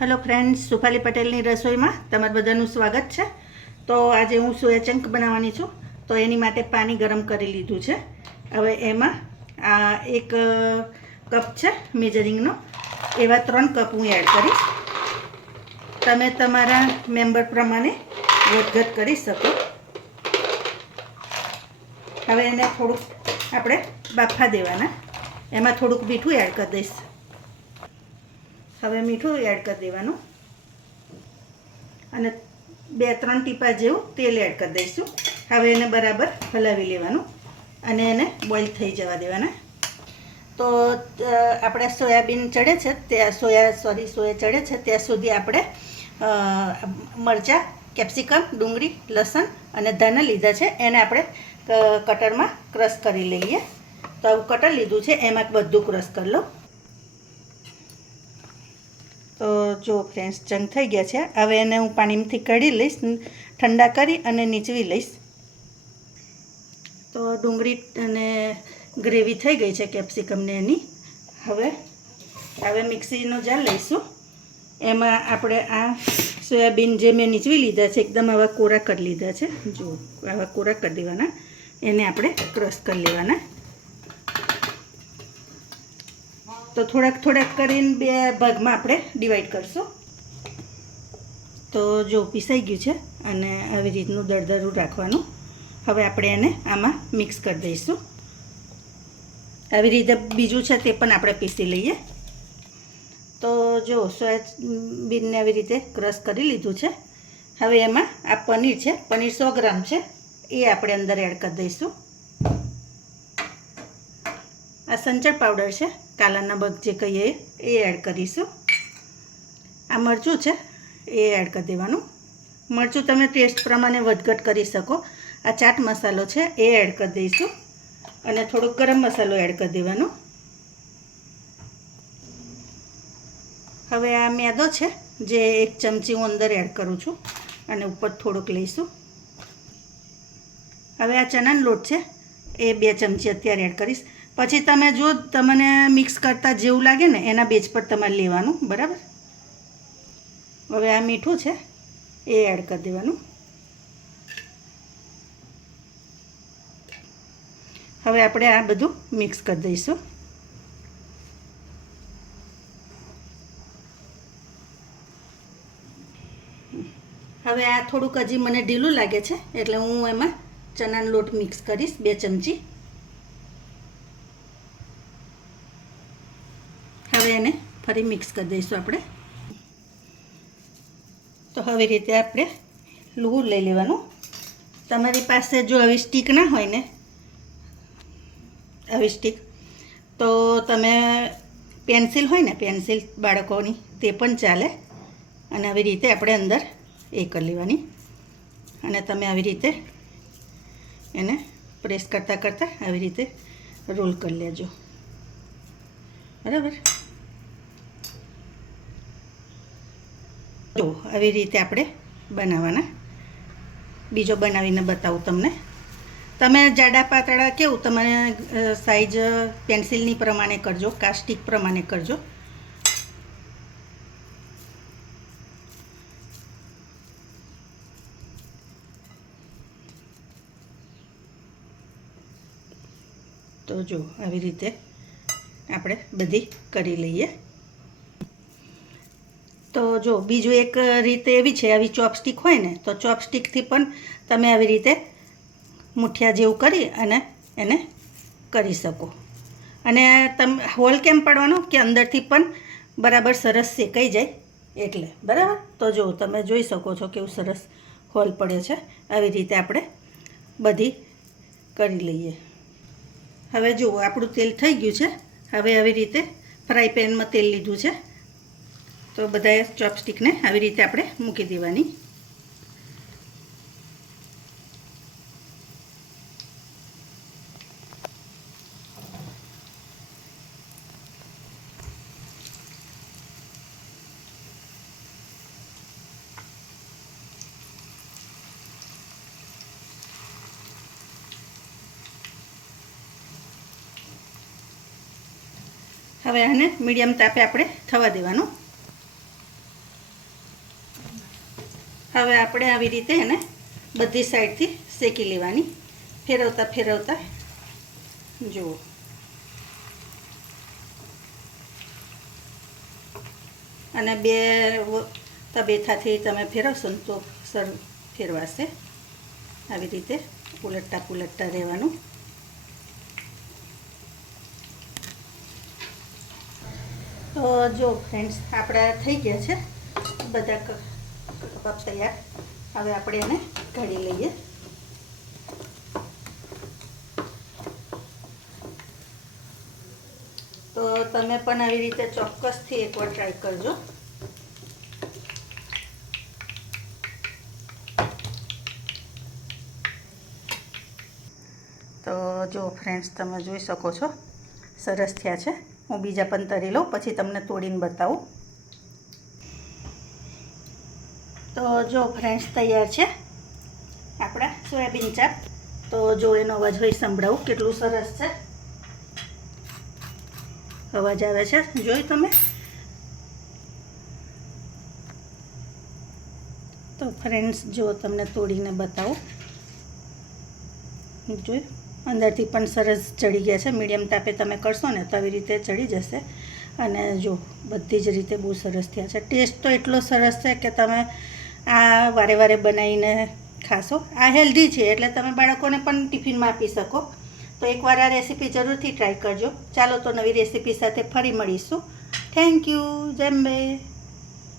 Hello friends સુફાલી પટેલની રસોઈમાં તમારું બધાનું સ્વાગત છે. તો આજે હું સોયાચંક બનાવવાની છું. તો એની માટે પાણી ગરમ કરી લીધું છે. હવે એમાં આ એક કપ છે મેજરિંગનો એવા ત્રણ કપ હું એડ કરીશ. તમે તમારા મેમ્બર પ્રમાણે વધઘટ કરી શકો. હવે એને થોડુંક આપણે બાફા દેવાના. એમાં થોડુંક મીઠું એડ કરી દઈશ. હવે મીઠું એડ કરી દેવાનું. અને બે, ત્રણ ટીપા જેવું તેલ એડ કરી દઈશું. હવે એને બરાબર હલાવી લેવાનું અને એને બોઇલ થઈ જવા દેવાના. તો આપણે સોયાબીન ચડે છે ત્યાં સોયા સોરી સોયા ચડે છે, ત્યાં સુધી આપણે મરચાં કેપ્સિકમ ડુંગળી, લસણ અને ધાના લીધા છે. એને આપણે કટરમાં ક્રશ કરી લઈએ. તો આવું કટર લીધું છે, એમાં બધું ક્રશ કરી લો તો જો ફ્રેન્ડ્સ ચંગ થઈ ગયા છે, હવે એને હું પાણીમાંથી કાઢી લઈશ, ઠંડા કરી અને નીચવી લઈશ. તો ડુંગળી અને ગ્રેવી થઈ ગઈ છે કેપ્સિકમને એની. હવે હવે મિક્સીનો જાર લઈશું. એમાં આપણે આ સોયાબીન જે મેં નીચવી લીધા છે, એકદમ આવા કોરા કરી લીધા છે. જો આવા કોરા કરી દેવાના. એને આપણે ક્રશ કરી લેવાના. તો થોડાક થોડાક કરીને બે ભાગમાં આપણે ડિવાઈડ કરશું. તો જો પીસાઈ ગયું છે અને આવી રીતનું દળદરું રાખવાનું. હવે આપણે એને આમાં મિક્સ કરી દઈશું. આવી રીતે બીજું છે તે પણ આપણે પીસી લઈએ. તો જો સોયાબીનને આવી રીતે ક્રશ કરી લીધું છે. હવે એમાં આ પનીર છે, પનીર સો ગ્રામ છે. એ આપણે અંદર એડ કરી દઈશું. આ સંચળ પાવડર છે. કાલાના બગ જે કહીએ, એ એડ કરીશું. આ મરચું છે, એ એડ કરી દેવાનું. મરચું તમે ટેસ્ટ પ્રમાણે વધઘટ કરી શકો. આ ચાટ મસાલો છે, એ એડ કરી દઈશું. અને થોડોક ગરમ મસાલો એડ કરી દેવાનો. હવે આ મેદો છે, જે એક ચમચી હું અંદર એડ કરું છું અને ઉપર થોડુંક લઈશું. હવે આ ચણાનો લોટ છે, એ બે ચમચી અત્યારે એડ કરીશ. પછી તમે જો તમને મિક્સ કરતાં જેવું લાગે ને, એના બેજ પર તમારે લેવાનું, બરાબર? હવે આ મીઠું છે, એ એડ કરી દેવાનું. હવે આપણે આ બધું મિક્સ કરી દઈશું. હવે આ થોડુંક હજી મને ઢીલું લાગે છે, એટલે હું એમાં ચણાનો લોટ મિક્સ કરીશ, બે ચમચી. હવે એને ફરી મિક્સ કરી દઈશું આપણે. તો હવે રીતે આપણે લુગુર લઈ લેવાનું. તમારી પાસે જો આવી સ્ટીક ના હોય ને, આવી સ્ટીક, તો તમે પેન્સિલ હોય ને, પેન્સિલ બાળકોની, તે પણ ચાલે. અને આવી રીતે આપણે અંદર એ કરી લેવાની. અને તમે આવી રીતે એને પ્રેસ કરતાં કરતાં આવી રીતે રોલ કરી લેજો. બરાબર? જો આવી રીતે આપણે બનાવવાના. બીજો બનાવીને બતાવું તમને. તમે જાડા પાતળા કેવું, તમે સાઈઝ પેન્સિલની પ્રમાણે કરજો, કાસ્ટિક પ્રમાણે કરજો. તો જો, આવી રીતે આપણે બધી કરી લઈએ. જો બીજું એક રીતે એવી છે, આવી ચોપસ્ટિક હોય ને, તો ચોપસ્ટિકથી પણ તમે આવી રીતે મુઠિયા જેવું કરી અને એને કરી શકો. અને તમે, હોલ કેમ પડવાનો? કે અંદરથી પણ બરાબર સરસ શેકાઈ જાય એટલે. બરાબર? તો જો તમે જોઈ શકો છો કેવું સરસ હોલ પડે છે. આવી રીતે આપણે બધી કરી લઈએ. હવે જુઓ, આપણું તેલ થઈ ગયું છે. હવે આવી રીતે ફ્રાય પેનમાં તેલ લીધું છે. તો બધા ચોપસ્ટિકને આવી રીતે આપણે મૂકી દેવાની. હવે આને મીડિયમ તાપે આપણે થવા દેવાનું. આપણે આવી રીતે એને બધી સાઈડથી શેકી લેવાની. ફેરવતા ફેરવતા. જુઓ. અને બે તબેથાથી તમે ફેરવશો ને તો સર ફેરવાશે. આવી રીતે ઉલટતા પુલટતા રહેવાનું. તો જો ફ્રેન્ડ્સ, આપણા થઈ ગયા છે. બધા તૈયાર હવે આપણે એને કાઢી લઈએ તો તમે પણ આવી રીતે ચોક્કસથી એકવાર ટ્રાય કરજો. તો જો ફ્રેન્ડ્સ તમે જોઈ શકો છો, સરસ થયા છે. હું બીજા પણ તરી લઉં, પછી તમને તોડીને બતાવું. તો જો ફ્રેન્ડ્સ તૈયાર છે આપણા સોયાબીન ચાપ. તો જો એનો અવાજ હોય સંભળાવું કેટલું સરસ છે. અવાજ આવે છે. જોઈ તમે? તો ફ્રેન્ડ્સ, જો તમને તોડીને બતાવું. જોયું અંદરથી પણ સરસ ચડી ગયા છે. મીડિયમ તાપે તમે કરશો ને તો આવી રીતે ચડી જશે. અને જો બધી જ રીતે બહુ સરસ થયા છે. ટેસ્ટ તો એટલો સરસ છે કે તમે આ વારે વારે બનાવીને ખાશો. આ હેલ્ધી છે, એટલે તમે બાળકોને પણ ટિફિનમાં આપી શકો. તો એકવાર આ રેસીપી જરૂરથી ટ્રાય કરજો. ચાલો તો નવી રેસીપી સાથે ફરી મળીશું. Thank you જેમ્બે